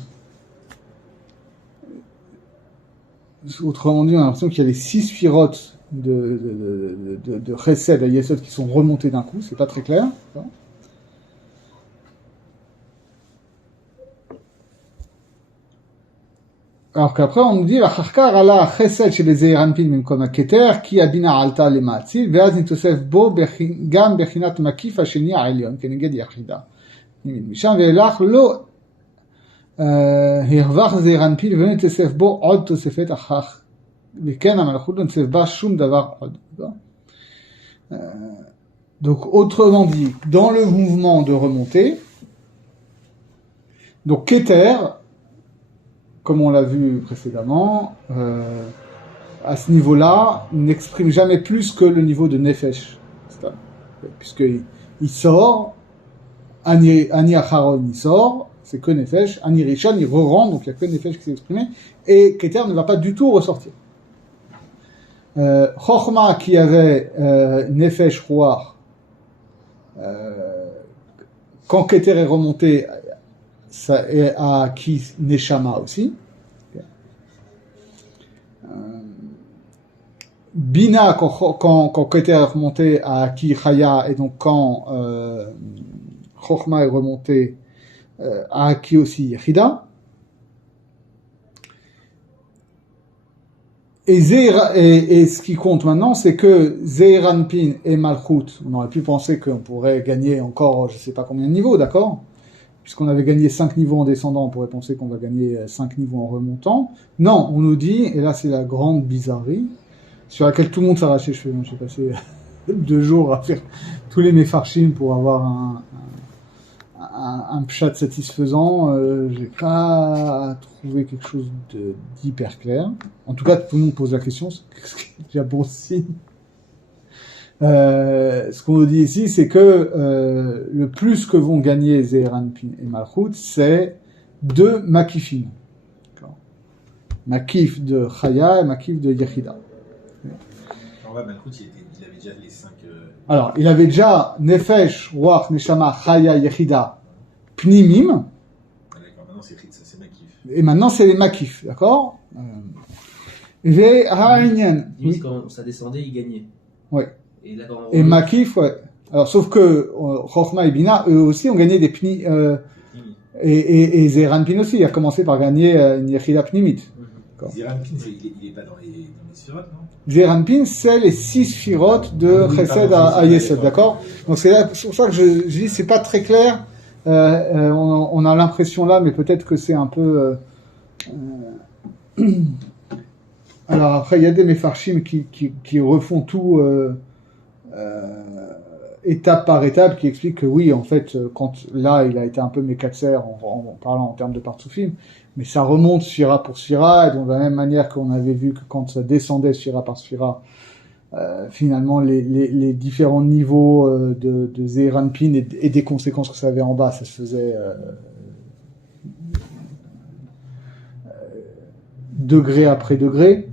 autrement dit, on a l'impression qu'il y a les 6 sphirotes de Chesed à Yesod qui sont remontés d'un coup, c'est pas très clair. Alors qu'après, on nous dit, la charkar ala chesed chez les Zeranpin mimkom haketer, ki abina alta le ma'atzil, ve'az nitosef bo gam bechinat makif hasheni ha'elyon, keneged yachida. משם ואילך לא הרווח זעירנפין ונתוסף בו עוד תוספת אחת, וכן המלכות לא נתוסף בה שום דבר עוד. Donc autrement dit, dans le mouvement de remontée, donc Keter, comme on l'a vu précédemment, à ce niveau-là, n'exprime jamais plus que le niveau de Nefesh, puisqu'il sort. Ani Acharon, il sort, c'est que Nefesh. Ani Rishon, il re-rentre, donc il n'y a que Nefesh qui s'est exprimé. Et Keter ne va pas du tout ressortir. Chochma, qui avait Nefesh Ruach, quand Keter est remonté, ça a acquis Neshama aussi. Bina, quand Keter est remonté, a acquis Chaya, et donc quand Chochma est remonté, a acquis aussi Yechida. Et ce qui compte maintenant, c'est que Zeranpin et Malchut, on aurait pu penser qu'on pourrait gagner encore, je sais pas combien de niveaux, d'accord? Puisqu'on avait gagné 5 niveaux en descendant, on pourrait penser qu'on va gagner 5 niveaux en remontant. Non, on nous dit, et là c'est la grande bizarrerie, sur laquelle tout le monde s'arrache les cheveux. J'ai passé 2 jours à faire tous les mefarshim pour avoir un pshat satisfaisant. J'ai pas trouvé quelque chose d'hyper clair. En tout cas, tout le monde pose la question, c'est déjà bon signe. Ce qu'on nous dit ici, c'est que le plus que vont gagner Zeranpin et Malchut, c'est 2 makifim. Makif de Chaya et makif de Yechida. Malchut, il avait déjà les 5... Alors, il avait déjà Nefesh, Ruach, Neshama, Chaya, Yechida, Pnimim. D'accord, maintenant c'est makif. Et maintenant c'est les makif, d'accord? Limite, quand ça descendait, il gagnait. Ouais. Et, là, et makif, ouais. Alors, sauf que Chochma et Bina, eux aussi, ont gagné des pni... et Zeranpin aussi, il a commencé par gagner une Yechida Pnimit. Zeranpin, il est pas dans les sphirotes, non? Zeranpin, c'est les 6 sphirotes de Chesed à Yesod, d'accord? Donc c'est pour ça que je dis, c'est pas très clair. On a l'impression là, mais peut-être que c'est un peu Alors après, il y a des Mefarshim qui refont tout étape par étape, qui expliquent que oui, en fait, quand là, il a été un peu mékatser en parlant en termes de Partsoufim, mais ça remonte Sphira pour Sphira, et donc de la même manière qu'on avait vu que quand ça descendait Sphira par Sphira, finalement, les différents niveaux de Zeir Anpin et des conséquences que ça avait en bas, ça se faisait degré après degré.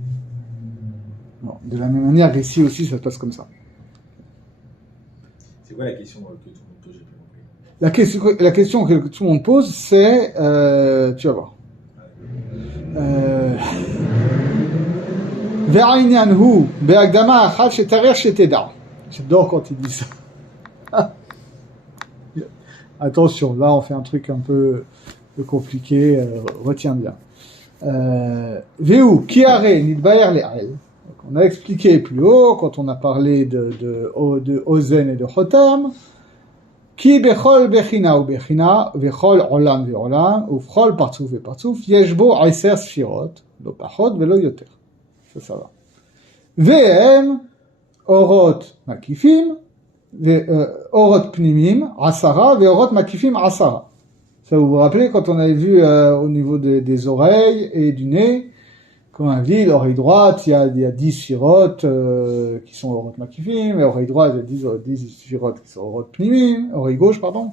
Bon, de la même manière, ici aussi, ça se passe comme ça. C'est quoi la question que tout le monde pose? J'ai pas compris. La question que tout le monde pose, c'est, tu vas voir. Ve'ainyanhu be'agdama achad shetarer sheteda. J'adore quand il dit ça. Attention, là on fait un truc un peu compliqué, retiens bien. Ve'u kiare nidbayer le'al. On a expliqué plus haut, quand on a parlé de Ozen et de Chotam, Ki bechol bechina ou bechina, vechol olam ve'olam, ou vechol partzuf ve'partzuf, yesh bo 10 sfirot, lo pachot ve'lo yoter. Ça va. Ve'em orot makifim, orot pnimim, 10, ve'orot makifim 10. Ça vous vous rappelez quand on avait vu au niveau des oreilles et du nez, quand on a dit l'oreille droite, il y a 10 sphirot qui sont orot makifim, et l'oreille droite, il y a 10 sphirot qui sont orot pnimim, oreille gauche, pardon.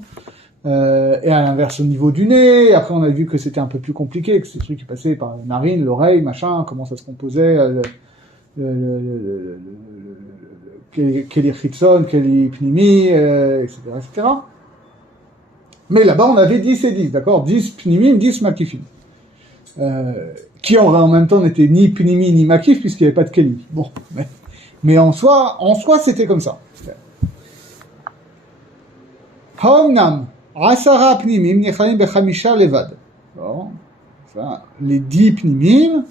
Et à l'inverse au niveau du nez, après on a vu que c'était un peu plus compliqué, que ces trucs qui passaient par la narine, l'oreille, machin, comment ça se composait, quel chitson, quel pnimi, etc., etc. Mais là-bas on avait 10 et 10, d'accord? 10 pnimim, 10 makifim. Qui en même temps n'était ni pnimi ni makif puisqu'il n'y avait pas de keli. Bon, mais en soi c'était comme ça. Haomnam, asara pnimim nechalim bechamisha levad. Enfin, les 10 pnimim,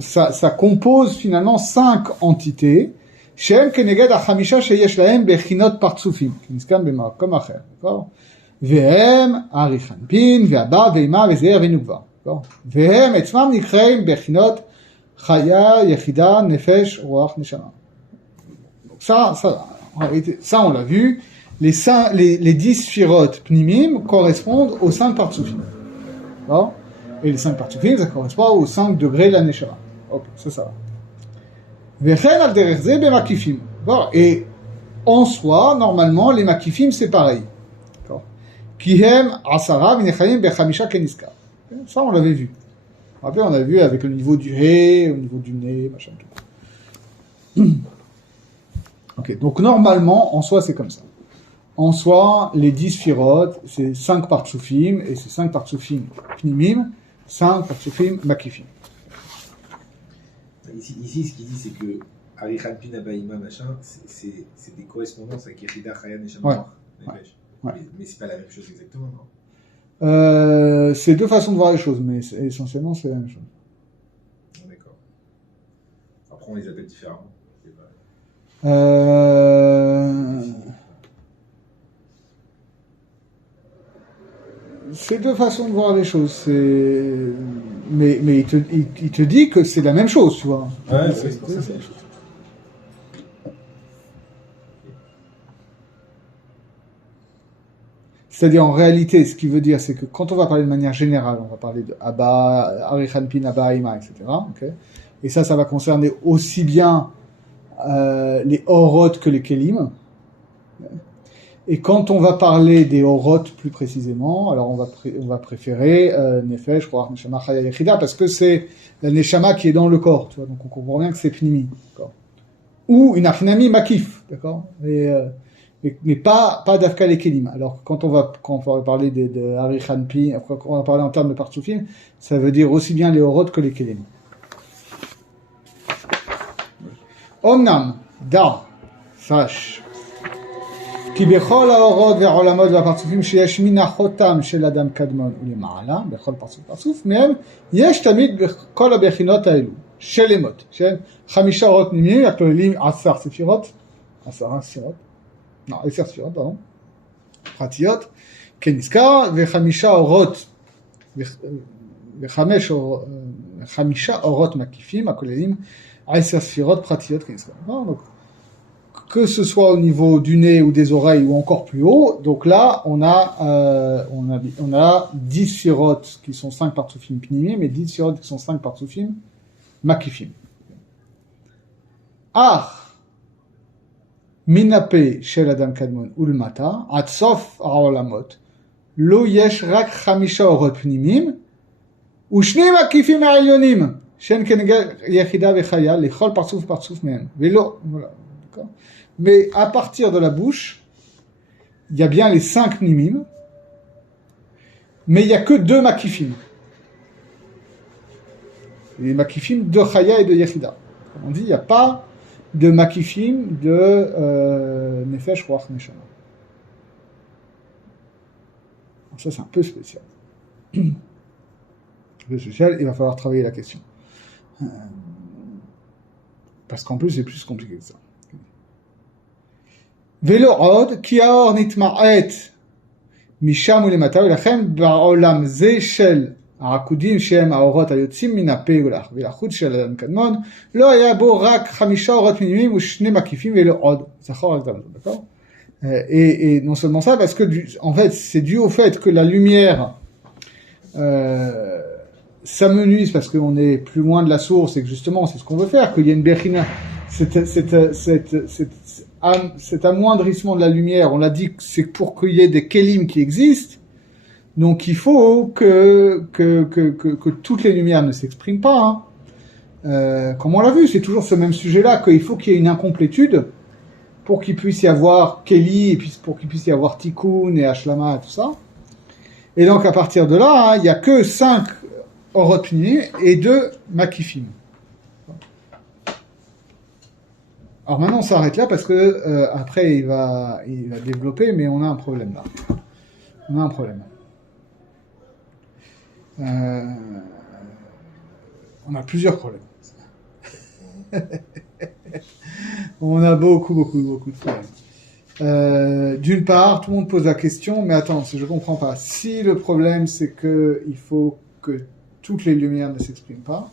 ça compose finalement 5 entités. Shem keneged achamisha sheyesh lahem bechinot partzufim. Kniskam b'makom acher. D'accord? והם אריך אנפין, והבא, ואימה, וזעיר ונוקבה. והם עצמם נקראים בחינות חיה, יחידה, נפש, רוח, נשמה. Ça, on l'a vu. Les 10 sphirotes pnimim correspondent aux 5 partsufim. Et les 5 partsufim, ça correspond aux 5 degrés de la neshama. Ok, ça va. Vechen al derech ze bemakifim. Et en soi, normalement, les makifim, c'est pareil. Kihem asara v'nechalim bechamisha keniska. Ça, on l'avait vu. Après, on a vu avec le niveau du hé, au niveau du nez, machin tout. Ok, donc normalement, en soi, c'est comme ça. En soi, les 10 sphirotes, c'est 5 partsufim, et c'est 5 partsufim pnimim, 5 partsufim makifim. Ici, ce qu'il dit, c'est que Arichan Pin Abaïma, machin, c'est des correspondances avec Yerida Chaya Neshama. Ouais. Mais c'est pas la même chose exactement, non? C'est deux façons de voir les choses, mais essentiellement c'est la même chose. D'accord. Après on les appelle différemment. C'est deux façons de voir les choses. Mais il te dit que c'est la même chose, tu vois. Ouais, c'est la même chose. C'est-à-dire, en réalité, ce qui veut dire, c'est que quand on va parler de manière générale, on va parler de Abba, Arichanpin, Abba, Ima, etc. Okay, et ça va concerner aussi bien les Orot que les Kelim. Et quand on va parler des Orot plus précisément, alors on va préférer Nefesh, Ruach, Neshama, Chaya, Yechida, parce que c'est la Neshama qui est dans le corps, tu vois, donc on comprend bien que c'est Pnimi, d'accord. Ou une Achinami Makif, d'accord. Mais pas d'Afka les Kelim. Alors, quand on va parler de Arichanpi, quand on va parler en termes de Partsufim, ça veut dire aussi bien les Orot que les Kelim. Omnam, da, sache, כי בכל האורות והעולמות והפרצופים שיש מן החותם של אדם קדמון ולמעלה, בכל פרצוף מהם, יש תמיד בכל הבחינות האלו, שלמות, של 5 אורות פנימיים, הכוללים 10 ספירות, 10 ספירות, פרטיות, כנזכר, ו5 אורות וחמישה אורות מקיפים הכוללים 10 ספירות פרטיות כישראל. Donc, que ce soit au niveau du nez ou des oreilles ou encore plus haut, donc là on a 10 sphirotes qui sont 5 partsufim pnimim et 10 sphirotes qui sont 5 partsufim makifim. מן הפה של אדם קדמון ולמטה, עד סוף העולמות, לא יש רק 5 אורות פנימיים, ושני מקיפים העליונים, שהן כנגד יחידה וחיה, לכל פרצוף מהם. ולא, voilà, d'accord. Mais à partir de la bouche, il y a bien les 5 pnimim, mais il n'y a que 2 makifim. Les makifim de chaya et de yechida. On dit, il n'y a pas de makifim de nefesh, ruach, neshama. Ça, c'est un peu spécial. Un peu spécial, il va falloir travailler la question. Parce qu'en plus, c'est plus compliqué que ça. Velo od, ki aor nitma'et misham ulemata, ולכן בעולם זה של העקודים שהם האורות היוצאים מן הפה ולחוץ של אדם קדמון, לא היה בו רק 5 אורות פנימיים ו2 מקיפים ולא עוד. זכור על זה, d'accord? Et non seulement ça, parce que en fait, c'est dû au fait que la lumière s'amenuise parce qu'on est plus loin de la source et que justement, c'est ce qu'on veut faire, qu'il y a une bechina, cet amoindrissement de la lumière, on l'a dit que c'est pour qu'il y ait des kelim qui existent. Donc il faut que toutes les lumières ne s'expriment pas. Comme on l'a vu, c'est toujours ce même sujet-là, qu'il faut qu'il y ait une incomplétude pour qu'il puisse y avoir Keli, et puis pour qu'il puisse y avoir Tikkun et Ashlama et tout ça. Et donc à partir de là, il n'y a que 5 Orot Pninim et 2 Makifim. Alors maintenant on s'arrête là parce que après il va développer, mais on a un problème là. On a un problème. On a plusieurs problèmes. On a beaucoup de problèmes. D'une part, tout le monde pose la question, mais attends, je comprends pas. Si le problème c'est que il faut que toutes les lumières ne s'expriment pas,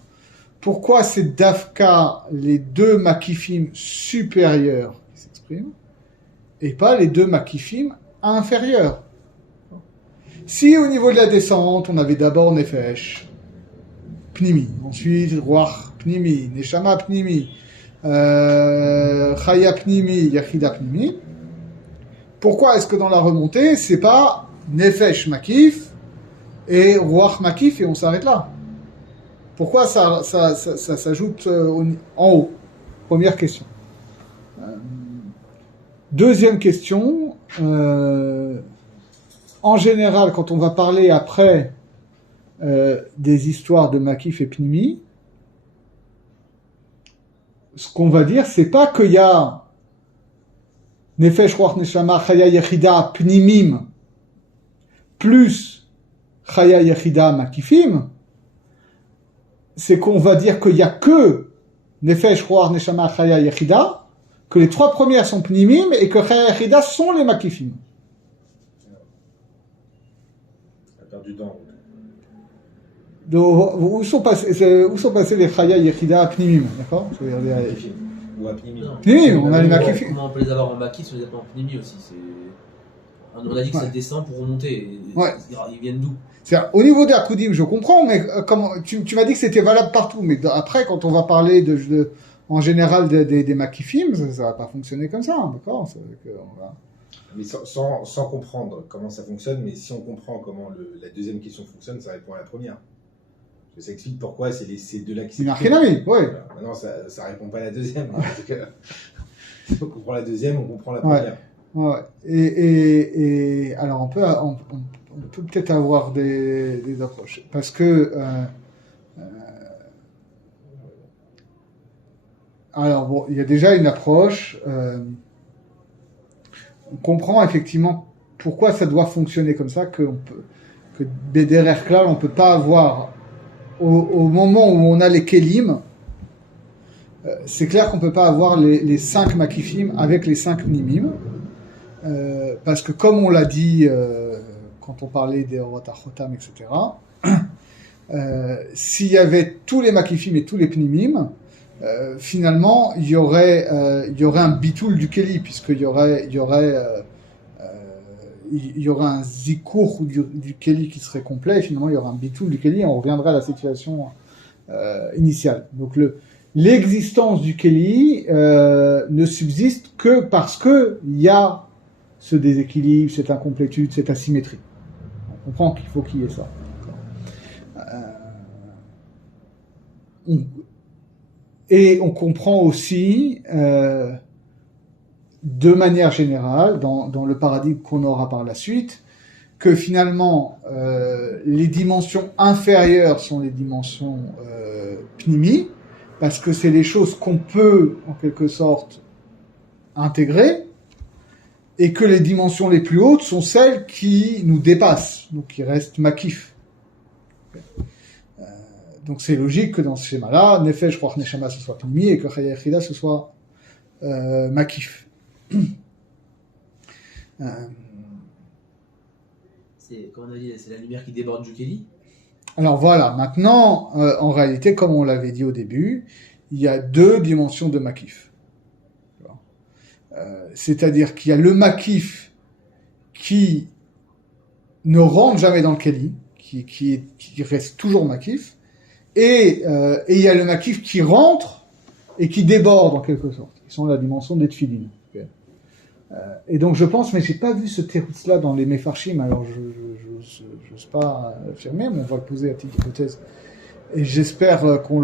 pourquoi c'est d'Afka les 2 makifim supérieurs qui s'expriment et pas les 2 makifim inférieurs? Si au niveau de la descente, on avait d'abord Nefesh, Pnimi, ensuite Ruach Pnimi, Neshama Pnimi, Chaya Pnimi, Yachida Pnimi, pourquoi est-ce que dans la remontée, c'est pas Nefesh Makif et Ruach Makif et on s'arrête là? Pourquoi ça s'ajoute en haut? Première question. Deuxième question, en général, quand on va parler après des histoires de Makif et Pnimi, ce qu'on va dire, c'est pas qu'il y a Nefesh, Ruach, Neshama, Chaya, Yechida, Pnimim, plus Chaya, Yechida, Makifim, c'est qu'on va dire qu'il y a que Nefesh, Ruach, Neshama, Chaya, Yechida, que les 3 premières sont Pnimim et que Chaya, Yechida sont les Makifim. Du temps. Donc, où sont passés les Chaya, Yechida, Pnimim, d'accord? Ou à Pnimi. Pnimim, on a les Makifim. Comment on peut les avoir en Makif, on les a pas en Pnimi aussi. On a dit que ça descend pour remonter. Ouais. Ils viennent d'où? Au niveau des Akudim, je comprends, mais tu m'as dit que c'était valable partout. Mais après, quand on va parler en général des Makifim, ça va pas fonctionner comme ça, d'accord? Mais sans comprendre comment ça fonctionne, mais si on comprend comment la deuxième question fonctionne, ça répond à la première. Ça explique pourquoi c'est ces deux-là qui s'expriment. Oui. Voilà. Maintenant, ça répond pas à la deuxième. On comprend la deuxième, on comprend la première. Ouais. Et alors, on peut peut-être avoir des approches. Parce que... alors, bon, il y a déjà une approche... on comprend effectivement pourquoi ça doit fonctionner comme ça, que derrière Klal, on peut pas avoir au moment où on a les Kelim, c'est clair qu'on peut pas avoir les 5 Makifim avec les 5 Nimim, parce que comme on l'a dit quand on parlait des Orot HaChotam, etc., s'il y avait tous les makifim et tous les pnimim, finalement, il y aurait un bitoul du keli, puisqu'il y aurait un zikour du keli qui serait complet, et finalement il y aura un bitoul du keli, et on reviendra à la situation initiale. Donc l'existence du keli ne subsiste que parce que il y a ce déséquilibre, cette incomplétude, cette asymétrie. On comprend qu'il faut qu'il y ait ça. Et on comprend aussi, de manière générale, dans le paradigme qu'on aura par la suite, que finalement, les dimensions inférieures sont les dimensions pnimi, parce que c'est les choses qu'on peut, en quelque sorte, intégrer, et que les dimensions les plus hautes sont celles qui nous dépassent, donc qui restent makif. Donc c'est logique que dans ce schéma-là, Nefesh, Ruach, Neshama, ce soit pnimi, et que Chaya Yechida, ce soit makif. C'est, comme on a dit, c'est la lumière qui déborde du Keli. Alors voilà, maintenant, en réalité, comme on l'avait dit au début, il y a deux dimensions de makif. C'est-à-dire qu'il y a le makif qui ne rentre jamais dans le Keli, qui reste toujours makif, et il y a le makif qui rentre et qui déborde en quelque sorte. Ils sont la dimension des tefilines. Et donc je pense, mais j'ai pas vu ce teroutz-là dans les Mefarshim, alors je n'ose pas affirmer, mais on va le poser à titre d'hypothèse. Et j'espère qu'on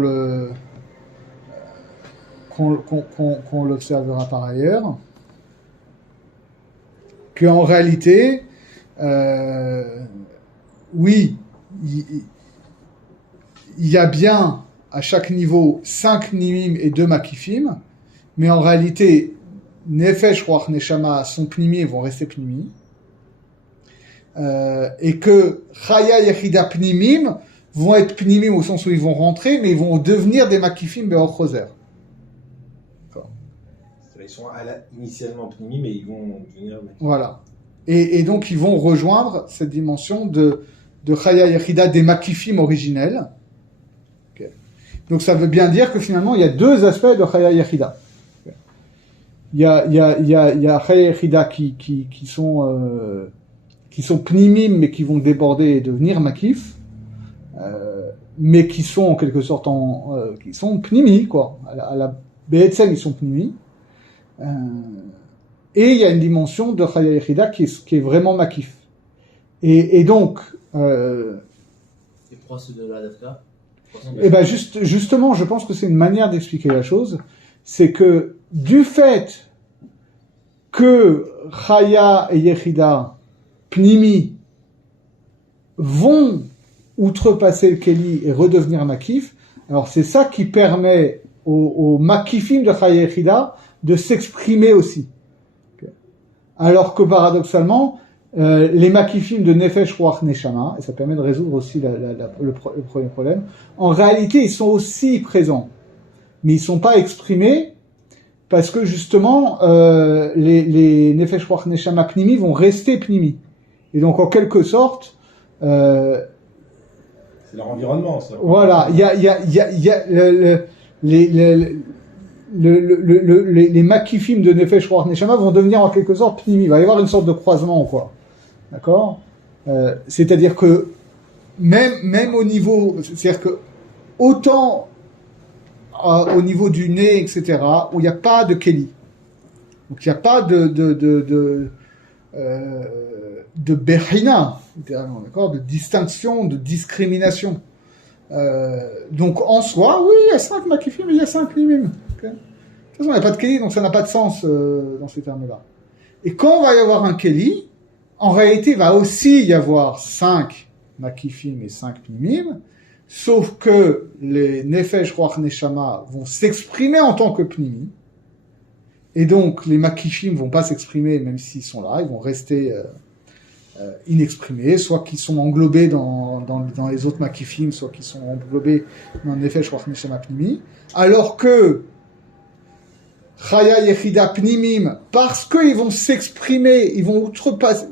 l'observera par ailleurs, qu'en réalité, oui, il y a bien à chaque niveau 5 nimim et 2 makifim, mais en réalité, Nefesh, Ruach, Neshama sont pnimi et vont rester pnimi, et que Chaya, Yechida, pnimim vont être pnimim au sens où ils vont rentrer, mais ils vont devenir des makifim be'or choser. Ils sont initialement pnimi, mais ils vont devenir makifim. Voilà. Et donc ils vont rejoindre cette dimension de Chaya Yechida des makifim originels. Okay. Donc ça veut bien dire que finalement il y a deux aspects de Chaya Yechida. Okay. Il y a Chaya Yechida qui sont pnimim mais qui vont déborder et devenir makif, mais qui sont en quelque sorte qui sont pnimi quoi. À la Be'etzem ils sont pnimi. Et il y a une dimension de Chaya Yechida qui est vraiment makif. Et donc... C'est proche de la Dafka. Et ben justement, je pense que c'est une manière d'expliquer la chose. C'est que du fait que Chaya et Yechida, Pnimi, vont outrepasser le Keli et redevenir makif, alors c'est ça qui permet aux makifim de Chaya Yechida de s'exprimer aussi. Alors que paradoxalement, les makifim de Nefesh, Ruach, Neshama, et ça permet de résoudre aussi le premier problème, en réalité ils sont aussi présents, mais ils sont pas exprimés parce que justement les Nefesh, Ruach, Neshama Pnimi vont rester Pnimi. Et donc en quelque sorte... c'est leur environnement, ça. Voilà, il y a les makifim de Nefesh, Ruach, Neshama vont devenir en quelque sorte pnimi. Il va y avoir une sorte de croisement, quoi. D'accord? C'est-à-dire que même au niveau, c'est-à-dire que autant au niveau du nez, etc., où il n'y a pas de Keli, donc il n'y a pas de Bechina, d'accord, de distinction, de discrimination. Donc en soi, oui, il y a 5 makifim, mais il y a 5 nimim. Okay. De toute façon, il n'y a pas de Keli, donc ça n'a pas de sens dans ces termes-là. Et quand il va y avoir un Keli, en réalité, il va aussi y avoir 5 makifim et 5 nimim, sauf que les Nefesh, Ruach, Neshama vont s'exprimer en tant que pnimi, et donc les makifim vont pas s'exprimer même s'ils sont là, ils vont rester inexprimés, soit qu'ils sont englobés dans les autres makifim, soit qu'ils sont englobés dans Nefesh, Ruach, Neshama, pnimi, alors que Chaya Yechida Pnimim, parce qu'ils vont s'exprimer, ils vont outrepasser,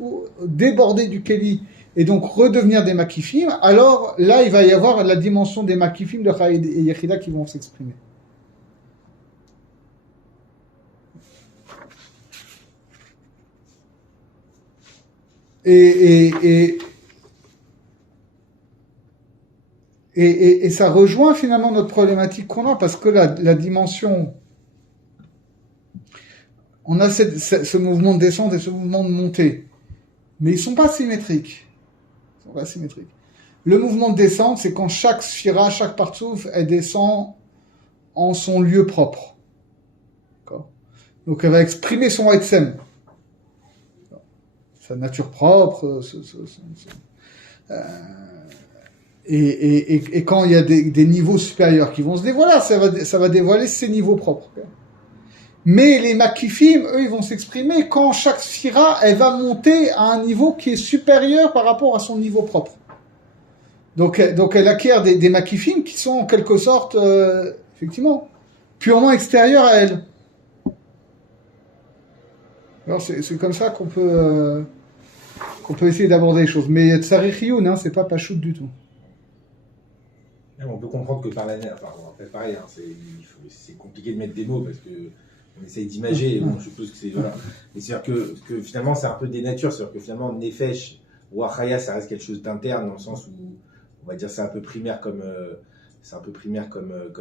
déborder du Keli, et donc redevenir des makifim, alors là, il va y avoir la dimension des makifim de Chaya et Yechida qui vont s'exprimer. Et ça rejoint finalement notre problématique qu'on a, parce que la dimension, on a ce mouvement de descente et ce mouvement de montée, mais ils sont pas symétriques. Le mouvement de descente, c'est quand chaque sphira, chaque partsouf, elle descend en son lieu propre. D'accord ? Donc elle va exprimer son etzem, sa nature propre, et quand il y a des niveaux supérieurs qui vont se dévoiler, ça va dévoiler ses niveaux propres. Mais les makifim, eux, ils vont s'exprimer quand chaque sphira, elle va monter à un niveau qui est supérieur par rapport à son niveau propre. Donc elle acquiert des makifim qui sont en quelque sorte, effectivement, purement extérieurs à elle. Alors c'est comme ça qu'on peut essayer d'aborder les choses. Mais Tsarich Iyun, hein, c'est pas pachout du tout. On peut comprendre que par la enfin, après pareil, hein, c'est compliqué de mettre des mots parce que on essaye d'imager, bon, je suppose que c'est voilà. Mais c'est-à-dire que finalement c'est un peu des natures, c'est-à-dire que finalement Nefesh ou Achaya ça reste quelque chose d'interne dans le sens où on va dire c'est un peu primaire comme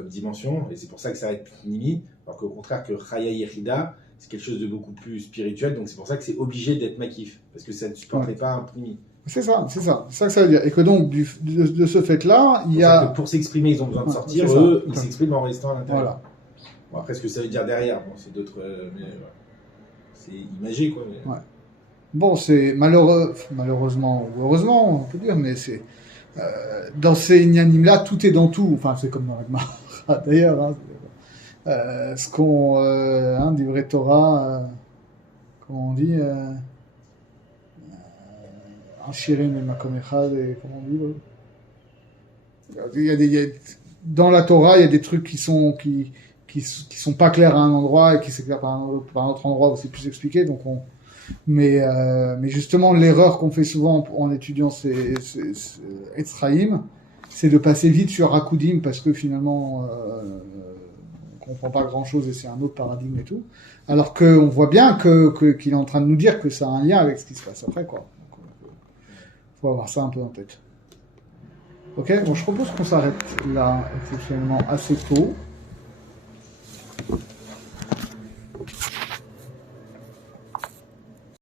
dimension et c'est pour ça que ça va être Nimi, alors qu'au contraire que Chaya Yechida c'est quelque chose de beaucoup plus spirituel, donc c'est pour ça que c'est obligé d'être makif parce que ça ne supporterait pas un Nimi. C'est ça que ça veut dire. Et que donc, de ce fait-là, il y a... Pour s'exprimer, ils ont besoin de sortir, eux, ils s'expriment en restant à l'intérieur. Voilà. Bon, après, ce que ça veut dire derrière, bon, c'est d'autres... mais, c'est imagé, quoi. Mais... Ouais. Bon, c'est malheureusement, ou heureusement, on peut dire, mais c'est... dans ces inanimes-là, tout est dans tout. Enfin, c'est comme dans la Gemara, d'ailleurs. Hein, ce qu'on... du vrai Torah, comment on dit... Shirim et Makom Echad, et comment on dit, dans la Torah, il y a des trucs qui sont pas clairs à un endroit et qui s'éclairent par un autre endroit où c'est plus expliqué. Donc mais justement, l'erreur qu'on fait souvent en étudiant ces Etzraïm, c'est de passer vite sur Hakudim parce que finalement, on comprend pas grand chose et c'est un autre paradigme et tout. Alors qu'on voit bien qu'il est en train de nous dire que ça a un lien avec ce qui se passe après, quoi. Faut avoir ça un peu en tête. Ok, bon, je propose qu'on s'arrête là, exceptionnellement assez tôt.